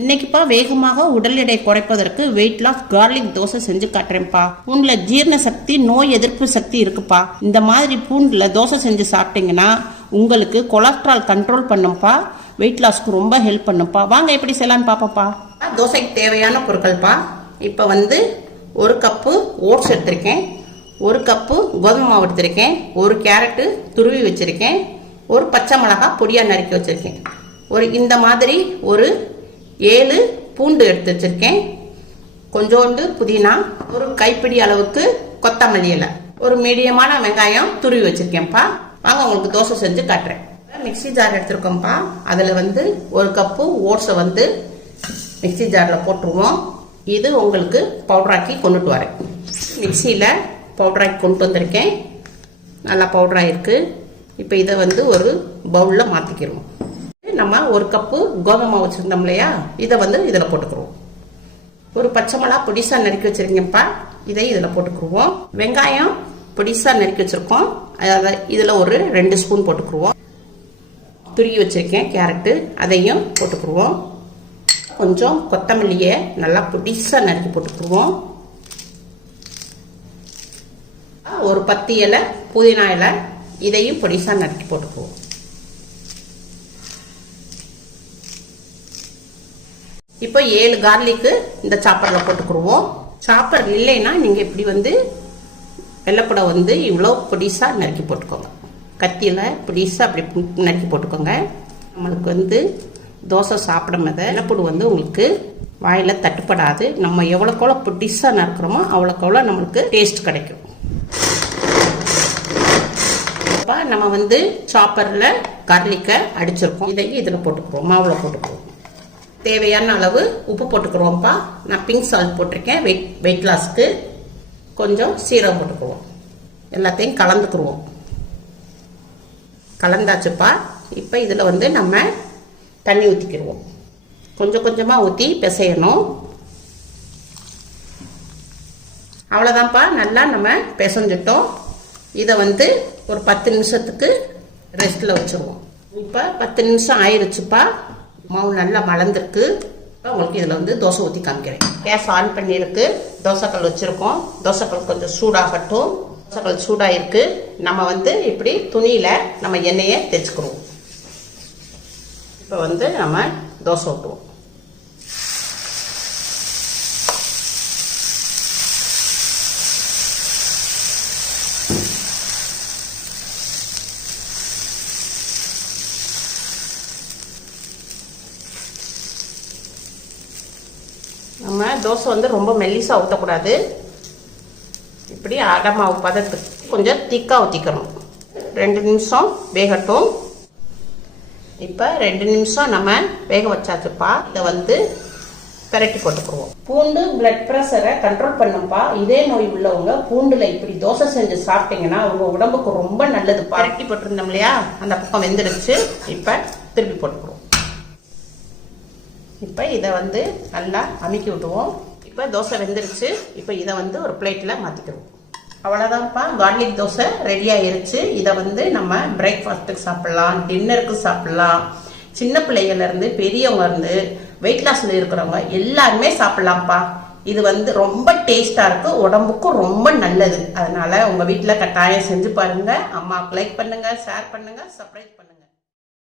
இன்னைக்குப்பா வேகமாக உடல் எடை குறைப்பதற்கு வெயிட் லாஸ் கார்லிக் தோசை செஞ்சு காட்டுறேன்ப்பா. பூண்டுல ஜீரண சக்தி, நோய் எதிர்ப்பு சக்தி இருக்குப்பா. இந்த மாதிரி பூண்டுல தோசை செஞ்சு சாப்பிட்டீங்கன்னா உங்களுக்கு கொலஸ்ட்ரால் கண்ட்ரோல் பண்ணும்பா. வெயிட் லாஸ்க்கு ரொம்ப ஹெல்ப் பண்ணுப்பா. வாங்க எப்படி செய்யலான்னு பாப்பா. தோசைக்கு தேவையான பொருட்கள்ப்பா. இப்போ ஒரு கப்பு ஓட்ஸ் எடுத்திருக்கேன், ஒரு கப்பு கோதுமை மாவு எடுத்திருக்கேன், ஒரு கேரட்டு துருவி வச்சிருக்கேன், ஒரு பச்சை மிளகாய் பொடியா நறுக்கி வச்சிருக்கேன், இந்த மாதிரி ஒரு 7 பூண்டு எடுத்து வச்சிருக்கேன், கொஞ்சோண்டு புதினா, ஒரு கைப்பிடி அளவுக்கு கொத்தமல்லி இலை, ஒரு மீடியமான வெங்காயம் துருவி வச்சிருக்கேன்ப்பா. வாங்க உங்களுக்கு தோசை செஞ்சு காட்டுறேன். மிக்சி ஜார் எடுத்திருக்கோம்ப்பா. அதில் ஒரு கப்பு ஓட்ஸை மிக்சி ஜாரில் போட்டுருவோம். இது உங்களுக்கு பவுடராக்கி கொண்டுட்டு வரேன். மிக்சியில் பவுடராக்கி கொண்டு வந்திருக்கேன். நல்லா பவுடராகிருக்கு. இப்போ இதை ஒரு பவுலில் மாற்றிக்கிடுவோம். நம்ம ஒரு கப்பு கோதுமை மாவு வச்சுருந்தோம் இல்லையா, இதை இதில் போட்டுக்குருவோம். ஒரு பச்சை மிளகா பொடிசாக நறுக்கி வச்சுருக்கேன்ப்பா, இதை இதில் போட்டுக்குருவோம். வெங்காயம் பொடிசாக நறுக்கி வச்சுருக்கோம், அதை இதில் ஒரு 2 ஸ்பூன் போட்டுக்குருவோம். துருகி வச்சுருக்கேன் கேரட்டு, அதையும் போட்டுக்குருவோம். கொஞ்சம் கொத்தமல்லியை நல்லா பொடிசாக நறுக்கி போட்டுக்குருவோம். ஒரு 10 இலை புதினா இலை, இதையும் பொடிசாக நறுக்கி போட்டுக்குவோம். இப்போ 7 கார்லிக்கு இந்த சாப்பரில் போட்டுக்குருவோம். சாப்பர் இல்லைன்னா நீங்கள் இப்படி வெள்ளைப்பூடை இவ்வளோ பொடிசாக நறுக்கி போட்டுக்கோங்க. கத்தியில் பொடிசாக அப்படி நறுக்கி போட்டுக்கோங்க. நம்மளுக்கு தோசை சாப்பிடும் போது வெள்ளைப்பூடு உங்களுக்கு வாயில் தட்டுப்படாது. நம்ம எவ்வளோக்கெவ்வளோ பொடிசாக நறுக்கிறோமோ அவ்வளோக்கெவ்வளோ நம்மளுக்கு டேஸ்ட் கிடைக்கும். இப்போ நம்ம சாப்பரில் கார்லிக்கை அடிச்சிருக்கோம். இதை இதில் போட்டுக்குவோம், மாவில் போட்டுக்குவோம். தேவையான அளவு உப்பு போட்டுக்கிறோம்ப்பா. நான் பிங்க் சால்ட் போட்டிருக்கேன் வெயிட் லாஸ்க்கு. கொஞ்சம் சீரகம் போட்டுக்குவோம். எல்லாத்தையும் கலந்துக்குருவோம். கலந்தாச்சுப்பா. இப்போ இதில் நம்ம தண்ணி ஊற்றிக்கிடுவோம். கொஞ்சம் கொஞ்சமாக ஊற்றி பிசையணும். அவ்வளோதான்ப்பா, நல்லா நம்ம பிசைஞ்சிட்டோம். இதை ஒரு 10 நிமிஷத்துக்கு ரெஸ்ட்டில் வச்சுருவோம். இப்போ 10 நிமிஷம் ஆயிடுச்சுப்பா. மாவு நல்லா மலர்ந்துருக்கு. உங்களுக்கு இதில் தோசை ஊற்றி காமிக்கிறேன். கேஸ் ஆன் பண்ணியிருக்கு. தோசைக்கல் வச்சுருக்கோம். தோசைக்கல் கொஞ்சம் சூடாகட்டும். தோசைக்கல் சூடாகிருக்கு. நம்ம இப்படி துணியில் நம்ம எண்ணெயை தேய்ச்சிக்கிறோம். இப்போ நம்ம தோசை ஊற்றுவோம். நம்ம தோசை ரொம்ப மெல்லிசாக ஊற்றக்கூடாது. இப்படி அடை மாவு பதத்துக்கு கொஞ்சம் திக்காக ஊற்றிக்கணும். 2 நிமிஷம் வேகட்டும். இப்போ 2 நிமிஷம் நம்ம வேக வச்சாச்சுப்பா. இதை பிரட்டி போட்டுக்குருவோம். பூண்டு பிளட் ப்ரெஷரை கண்ட்ரோல் பண்ணுப்பா. இதே நோய் உள்ளவங்க பூண்டுல இப்படி தோசை செஞ்சு சாப்பிட்டீங்கன்னா அவங்க உடம்புக்கு ரொம்ப நல்லது. பிரட்டி போட்டிருந்தோம் இல்லையா, அந்த பக்கம் வெந்துடுச்சு. இப்போ திருப்பி போட்டுக்குருவோம். இப்போ இதை நல்லா அமுக்கி விட்டுவோம். இப்போ தோசை வெந்துருச்சு. இப்போ இதை ஒரு பிளேட்டில் மாற்றிக்கிறோம். அவ்வளோதான்ப்பா, கார்லிக் தோசை ரெடி ஆயிருச்சு. இதை நம்ம பிரேக்ஃபாஸ்ட்டுக்கு சாப்பிட்லாம், டின்னருக்கு சாப்பிட்லாம். சின்ன பிள்ளைகள்லேருந்து பெரியவங்க வெயிட் லாஸில் இருக்கிறவங்க எல்லாருமே சாப்பிட்லாம்ப்பா. இது ரொம்ப டேஸ்ட்டாக இருக்குது, உடம்புக்கும் ரொம்ப நல்லது. அதனால் உங்கள் வீட்டில் கட்டாயம் செஞ்சு பாருங்கள். அம்மாவுக்கு லைக் பண்ணுங்கள், ஷேர் பண்ணுங்கள், சப்ஸ்கிரைப் பண்ணுங்கள்.